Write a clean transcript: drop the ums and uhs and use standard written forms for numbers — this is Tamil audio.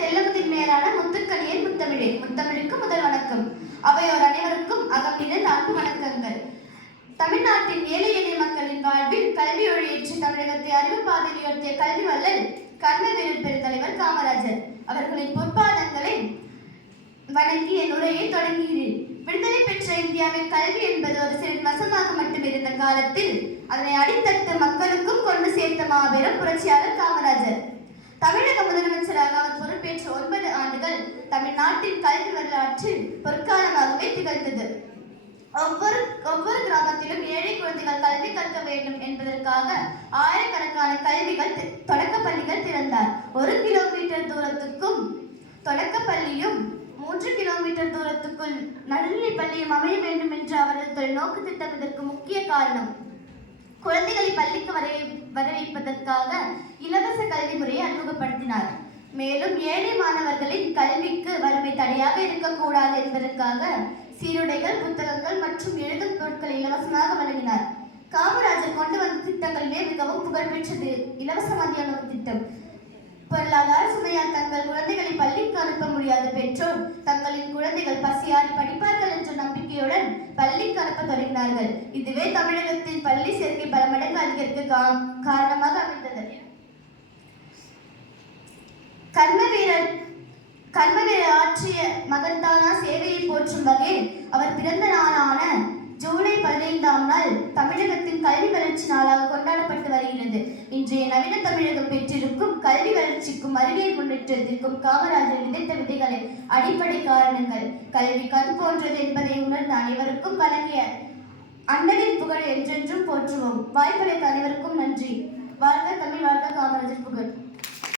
செல்லமுதின் மேலான முத்துக்கணியன் முத்தமிழே, முத்தமிழுக்கு முதல் வணக்கம். அவையோர் அனைவருக்கும் அகம்பின அன்பு வணக்கங்கள். தமிழ்நாட்டின் ஏழை எளிய மக்களின் வாழ்வில் கல்வி ஒழியேற்றி தமிழகத்தை அறிவு பாதையில் உயர்த்திய கல்வி வள்ளல் கர்மவீரர் பெருந்தலைவர் காமராஜர் அவர்களின் பொற்பாதங்களை வணங்கி என் உரையை தொடங்குகிறேன். விடுதலை பெற்ற இந்தியாவில் கல்வி என்பது ஒரு சிறிது வசமாக மட்டும் இருந்த காலத்தில் அதனை அடித்தட்டு மக்களுக்கும் கொண்டு சேர்த்த மாபெரும் புரட்சியாளர் காமராஜர். தமிழக முதலமைச்சராக அவர் பொறுப்பேற்ற 9 ஆண்டுகள் தமிழ்நாட்டின் கல்வி வரலாற்றில் பொற்காலமாகவே திகழ்ந்தது. ஒவ்வொரு கிராமத்திலும் ஏழை குழந்தைகள் கல்வி கற்க வேண்டும் என்பதற்காக ஆயிரக்கணக்கான தொடக்க பள்ளிகள் திறந்தார். 1 கிலோமீட்டர் தூரத்துக்கும் தொடக்க பள்ளியும் 3 கிலோமீட்டர் தூரத்துக்குள் நடுநிலை பள்ளியும் அமைய வேண்டும் என்று அவரது தொலைநோக்கு திட்டம் இதற்கு முக்கிய காரணம். குழந்தைகளை பள்ளிக்கு வரவைப்பதற்காக இலவச கல்வி முறையை அறிமுகப்படுத்தினார். மேலும் ஏழை மாணவர்களின் கல்விக்கு வறுமை தடையாக இருக்கக்கூடாது என்பதற்காக சீருடைகள், புத்தகங்கள் மற்றும் எழுதும் பொருட்களை இலவசமாக வழங்கினார். காமராஜர் கொண்டு வந்த திட்டங்களிலே மிகவும் புகழ்பெற்றது இலவச மதிய உணவு திட்டம். பொருளாதார சுமையால் தங்கள் குழந்தைகளை பள்ளிக்கு அனுப்ப முடியாத பெற்றோர் தங்களின் குழந்தைகள் பசியாறி படிப்பார்கள் என்ற நம்பிக்கையுடன் பள்ளிக்கு அனுப்ப தொடங்கினார்கள். இதுவே தமிழகத்தின் பள்ளி சேர்க்கை பல மடங்கு அதிகரிக்க காரணமாக அமைந்தது. கர்மவீரர் ஆற்றிய மகத்தான சேவையை போற்றும் வகையில் அவர் பிறந்த நாளான ஜூலை 15ஆம் நாள் தமிழகத்தின் கல்வி வளர்ச்சி நாளாக கொண்டாடப்பட்டு வருகிறது. இன்றைய நவீன தமிழகம் பெற்றிருக்கும் கல்வி வளர்ச்சிக்கும் அறிவியல் முன்னேற்றத்திற்கும் காமராஜர் விதைத்த விதைகளின் அடிப்படை காரணங்கள். கல்வி கண் போன்றது என்பதை உணர்ந்த அனைவருக்கும் வழங்கிய அண்ணலின் புகழ் என்றென்றும் போற்றுவோம். வாய்ப்பளித்த அனைவருக்கும் நன்றி. வாழ்க தமிழ், வாழ்க காமராஜர் புகழ்.